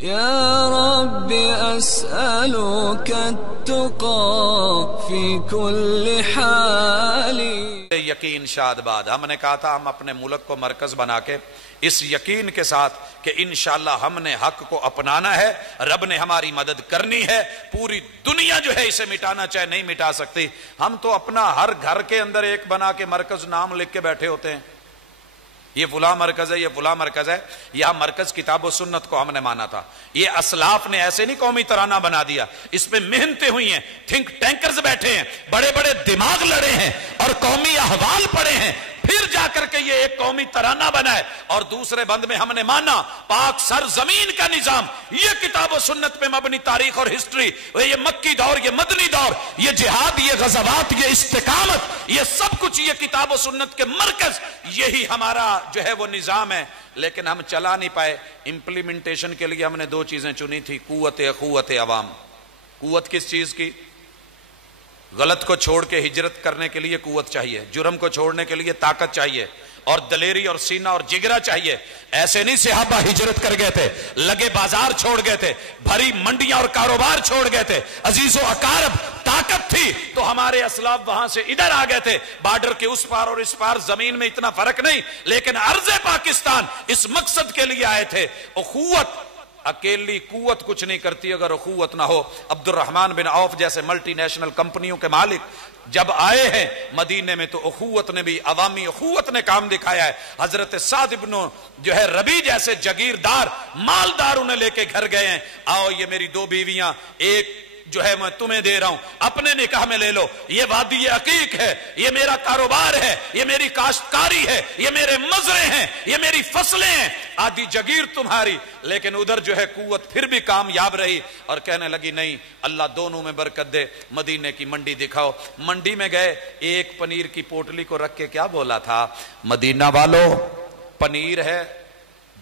يا رب أسألك التقى في كل حال. یقین شاد باد. ہم نے کہا تھا ہم اپنے ملک کو مرکز بنا کے اس یقین کے ساتھ کہ انشاءاللہ ہم نے حق کو اپنانا ہے، رب نے ہماری مدد کرنی ہے، پوری دنیا جو ہے اسے مٹانا چاہے نہیں مٹا سکتی. ہم تو اپنا ہر گھر کے اندر ایک بنا کے مرکز نام لکھ کے بیٹھے ہوتے ہیں، یہ فلاں مرکز ہے، یہ فلاں مرکز ہے. یہاں مرکز کتاب و سنت کو ہم نے مانا تھا. یہ اسلاف نے ایسے نہیں قومی ترانہ بنا دیا، اس پہ محنتیں ہوئی ہیں، تھنک ٹینکرز بیٹھے ہیں، بڑے بڑے دماغ لڑے ہیں اور قومی احوال پڑھے ہیں، پھر جا کر کے یہ ایک قومی ترانہ بنا ہے. اور دوسرے بند میں ہم نے مانا پاک سر زمین کا نظام، یہ کتاب و سنت پہ مبنی تاریخ اور ہسٹری، یہ مکی دور، یہ مدنی دور، یہ جہاد، یہ غزوات، یہ استقامت، یہ سب کچھ یہ کتاب و سنت کے مرکز، یہی ہمارا جو ہے وہ نظام ہے. لیکن ہم چلا نہیں پائے. امپلیمنٹیشن کے لیے ہم نے دو چیزیں چنی تھی، قوت عوام. قوت کس چیز کی؟ غلط کو چھوڑ کے ہجرت کرنے کے لیے قوت چاہیے، جرم کو چھوڑنے کے لیے طاقت چاہیے، اور دلیری اور سینہ اور جگرہ چاہیے. ایسے نہیں صحابہ ہجرت کر گئے تھے، لگے بازار چھوڑ گئے تھے، بھری منڈیاں اور کاروبار چھوڑ گئے تھے. عزیز و اقارب طاقت تھی تو ہمارے اسلاف وہاں سے ادھر آ گئے تھے. بارڈر کے اس پار اور اس پار زمین میں اتنا فرق نہیں، لیکن ارض پاکستان اس مقصد کے لیے آئے تھے. اخوت، اکیلی قوت کچھ نہیں کرتی اگر اخوت نہ ہو. عبد الرحمن بن عوف جیسے ملٹی نیشنل کمپنیوں کے مالک جب آئے ہیں مدینے میں تو اخوت نے بھی، عوامی اخوت نے کام دکھایا ہے. حضرت صاحب ابن جو ہے ربی جیسے جگیردار مالدار انہیں لے کے گھر گئے ہیں. آؤ یہ میری دو بیویاں، ایک جو ہے میں تمہیں دے رہا ہوں، اپنے نکاح میں لے لو. یہ وادی عقیق ہے، یہ میرا کاروبار ہے، یہ میری کاشتکاری ہے، یہ میرے مزرے ہیں، یہ میری فصلیں ہیں، آدھی جگیر تمہاری. لیکن ادھر جو ہے قوت پھر بھی کامیاب رہی اور کہنے لگی نہیں اللہ دونوں میں برکت دے، مدینے کی منڈی دکھاؤ. منڈی میں گئے، ایک پنیر کی پوٹلی کو رکھ کے کیا بولا تھا؟ مدینہ والو پنیر ہے،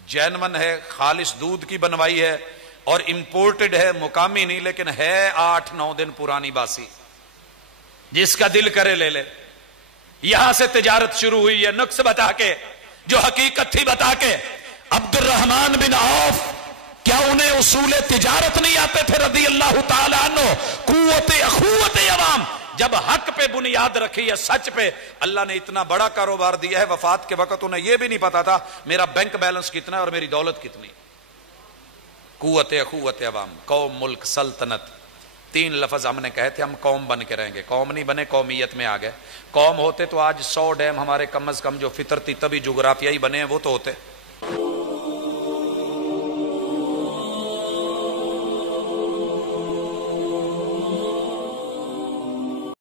جینون ہے، خالص دودھ کی بنوائی ہے اور امپورٹڈ ہے، مقامی نہیں، لیکن ہے 8-9 دن پرانی باسی، جس کا دل کرے لے لے. یہاں سے تجارت شروع ہوئی ہے، نقص بتا کے، جو حقیقت تھی بتا کے. عبد الرحمن بن عوف کیا انہیں اصول تجارت نہیں آتے تھے رضی اللہ تعالیٰ عنہ؟ قوت اخوت عوام جب حق پہ بنیاد رکھی ہے، سچ پہ، اللہ نے اتنا بڑا کاروبار دیا ہے. وفات کے وقت انہیں یہ بھی نہیں پتا تھا میرا بینک بیلنس کتنا ہے اور میری دولت کتنی. قوت اخوت عوام، قوم، ملک، سلطنت، 3 لفظ ہم نے کہے تھے. ہم قوم بن کے رہیں گے، قوم نہیں بنے، قومیت میں آ گئے. قوم ہوتے تو آج 100 ڈیم ہمارے کم از کم جو فطرتی طبی جغرافیائی بنے ہیں وہ تو ہوتے.